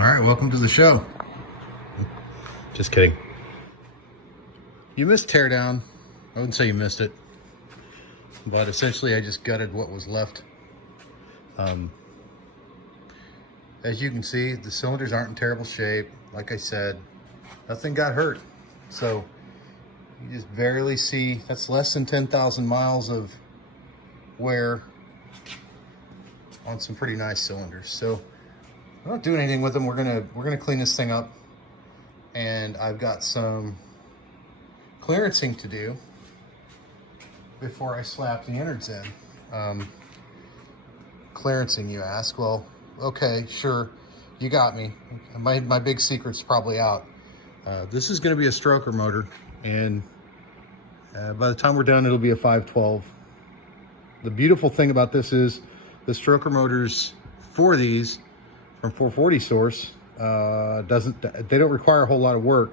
All right, welcome to the show. Just kidding. You missed teardown. I wouldn't say you missed it, but essentially I just gutted what was left. As you can see, the cylinders aren't in terrible shape. Like I said, nothing got hurt. So you just barely see, that's less than 10,000 miles of wear on some pretty nice cylinders. So I'm not doing anything with them. We're gonna clean this thing up, and I've got some clearancing to do before I slap the innards in. Clearancing, you ask? Well, okay, sure, you got me. My big secret's probably out. This is gonna be a stroker motor, and by the time we're done, it'll be a 512. The beautiful thing about this is the stroker motors for these from 440 source they don't require a whole lot of work.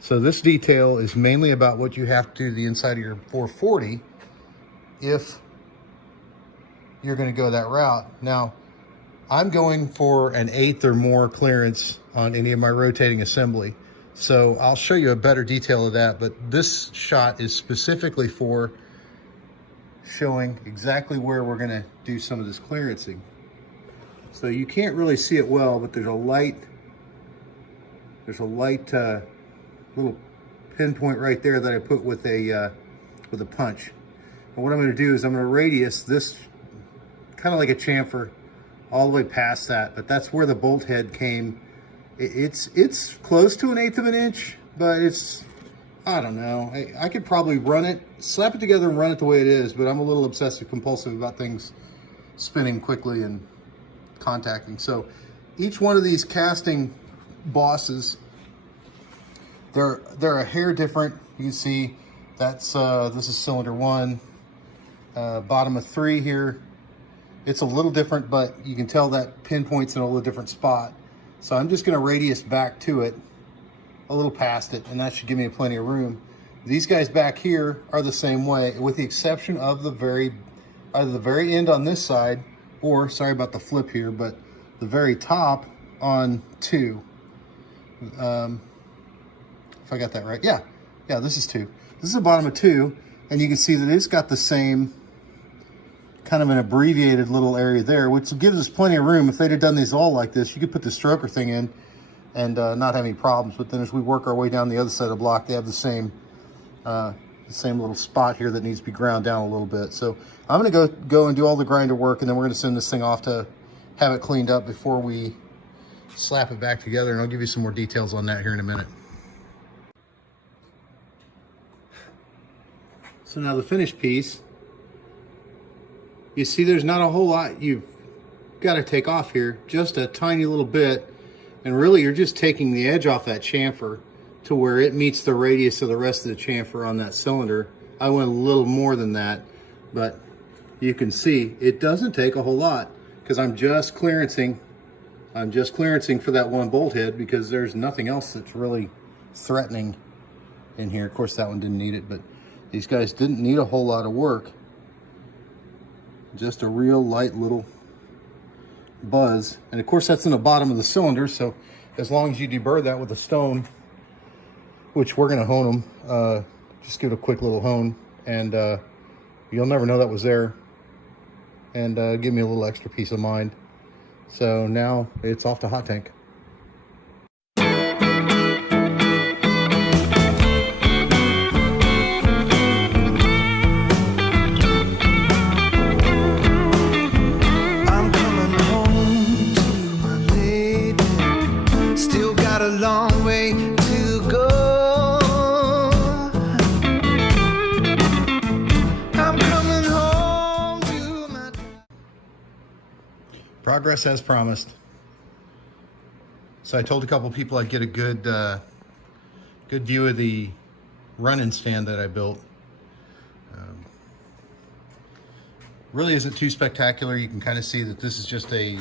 So this detail is mainly about what you have to do to the inside of your 440 if you're going to go that route. Now, I'm going for an 1/8 or more clearance on any of my rotating assembly. So I'll show you a better detail of that, but this shot is specifically for showing exactly where we're going to do some of this clearancing. So you can't really see it well, but there's a light little pinpoint right there that I put with a punch. And what I'm going to do is I'm going to radius this kind of like a chamfer all the way past that, but that's where the bolt head came. It's close to 1/8 of an inch, but it's, I don't know. I could probably run it, slap it together and run it the way it is, but I'm a little obsessive compulsive about things spinning quickly and contacting. So each one of these casting bosses, they're a hair different. You can see that's this is cylinder 1, bottom of 3 here. It's a little different, but you can tell that pinpoints in a little different spot. So I'm just going to radius back to it a little past it, and that should give me plenty of room. These guys back here are the same way, with the exception of either the very end on this side, or, sorry about the flip here, but the very top on 2. If I got that right. Yeah, this is 2. This is the bottom of 2, and you can see that it's got the same kind of an abbreviated little area there, which gives us plenty of room. If they'd have done these all like this, you could put the stroker thing in and not have any problems. But then as we work our way down the other side of the block, they have the same little spot here that needs to be ground down a little bit. So I'm gonna go and do all the grinder work, and then we're gonna send this thing off to have it cleaned up before we slap it back together, and I'll give you some more details on that here in a minute. So now the finished piece, you see there's not a whole lot you've got to take off here, just a tiny little bit, and really you're just taking the edge off that chamfer to where it meets the radius of the rest of the chamfer on that cylinder. I went a little more than that, but you can see it doesn't take a whole lot, because I'm just clearancing for that one bolt head, because there's nothing else that's really threatening in here. Of course that one didn't need it, but these guys didn't need a whole lot of work. Just a real light little buzz. And of course that's in the bottom of the cylinder, so as long as you deburr that with a stone, which we're gonna hone them, just give it a quick little hone, and you'll never know that was there, and give me a little extra peace of mind. So now it's off to hot tank. Progress as promised. So I told a couple people I'd get a good view of the run-in stand that I built. Really isn't too spectacular. You can kind of see that this is just a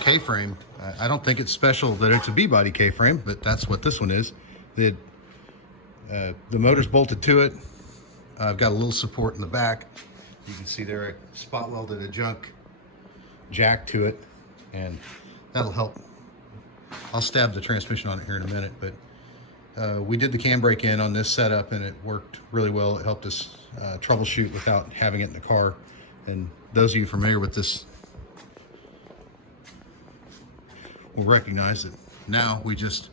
K-frame. I don't think it's special that it's a B-body K-frame, but that's what this one is. The motor's bolted to it. I've got a little support in the back. You can see there I spot welded a junk jack to it, and that'll help I'll stab the transmission on it here in a minute, but we did the cam brake in on this setup and it worked really well. It helped us troubleshoot without having it in the car. And those of you familiar with this will recognize that now we just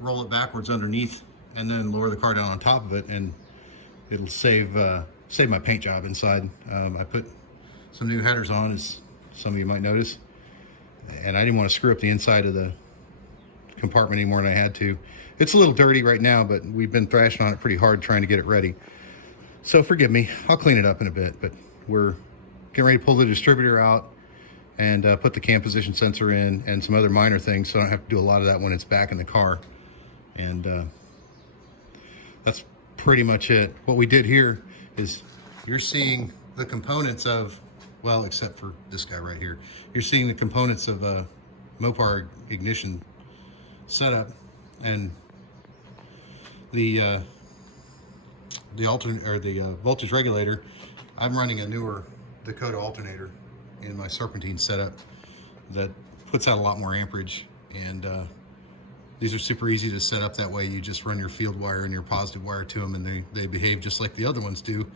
roll it backwards underneath and then lower the car down on top of it, and it'll save my paint job inside. I put some new headers on, as some of you might notice, and I didn't want to screw up the inside of the compartment any more than I had to. It's a little dirty right now, but we've been thrashing on it pretty hard trying to get it ready. So forgive me, I'll clean it up in a bit, but we're getting ready to pull the distributor out and put the cam position sensor in and some other minor things, so I don't have to do a lot of that when it's back in the car. And that's pretty much it. What we did here is you're seeing the components of, well, except for this guy right here, you're seeing the components of a Mopar ignition setup, and the voltage regulator. I'm running a newer Dakota alternator in my serpentine setup that puts out a lot more amperage, and these are super easy to set up. That way you just run your field wire and your positive wire to them, and they behave just like the other ones do,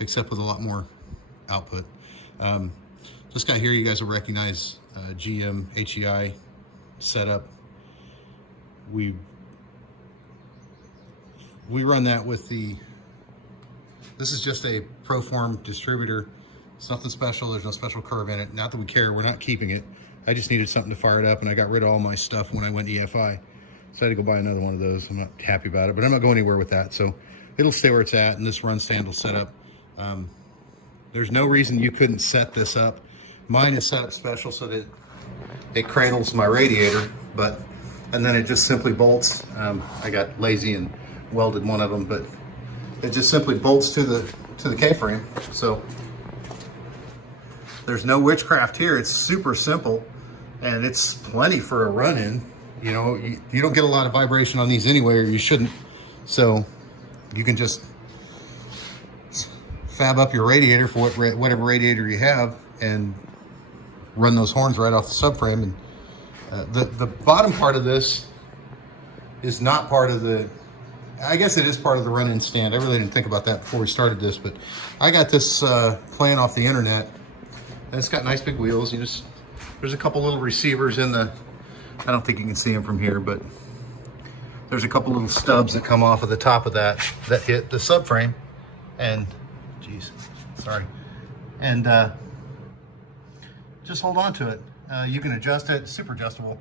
except with a lot more output. This guy here, you guys will recognize, GM HEI setup. We run that with this is just a Proform distributor. It's nothing special, there's no special curve in it. Not that we care, we're not keeping it. I just needed something to fire it up, and I got rid of all my stuff when I went EFI. So I had to go buy another one of those. I'm not happy about it, but I'm not going anywhere with that. So it'll stay where it's at, and this run stand will set up. There's no reason you couldn't set this up. Mine is set up special so that it cradles my radiator, and then it just simply bolts. I got lazy and welded one of them, but it just simply bolts to the K-frame. So there's no witchcraft here. It's super simple, and it's plenty for a run-in. You know, you don't get a lot of vibration on these anyway, or you shouldn't. So you can just fab up your radiator for whatever radiator you have and run those horns right off the subframe. And the bottom part of this is not part of the, I guess it is part of the run-in stand. I really didn't think about that before we started this, but I got this plan off the internet, and it's got nice big wheels. There's a couple little receivers in the, I don't think you can see them from here, but there's a couple little stubs that come off of the top of that hit the subframe, and and just hold on to it. You can adjust it, super adjustable.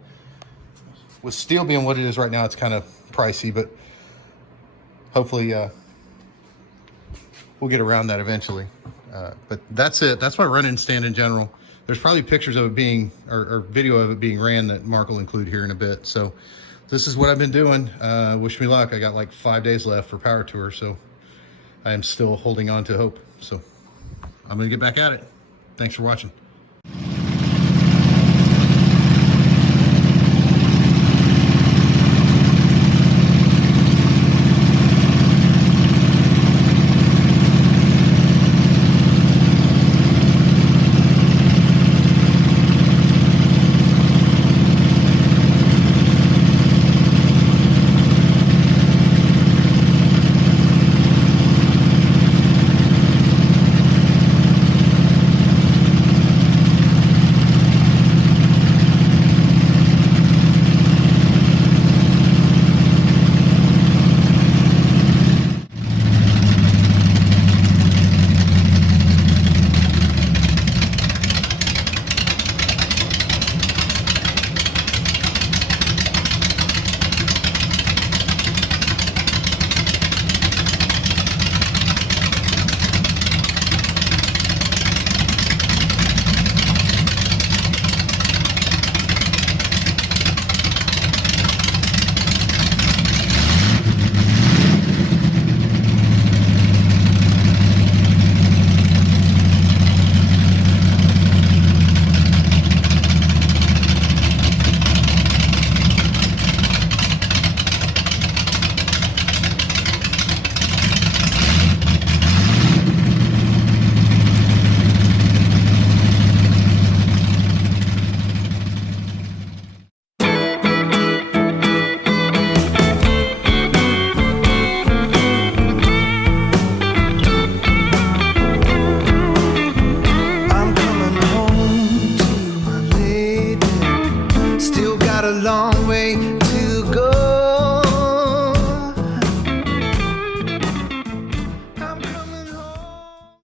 With steel being what it is right now, it's kind of pricey, but hopefully we'll get around that eventually. But that's it. That's my run-in stand in general. There's probably pictures of it being, or video of it being ran that Mark will include here in a bit. So this is what I've been doing. Wish me luck. I got like 5 days left for Power Tour, so I am still holding on to hope. So I'm gonna get back at it. Thanks for watching.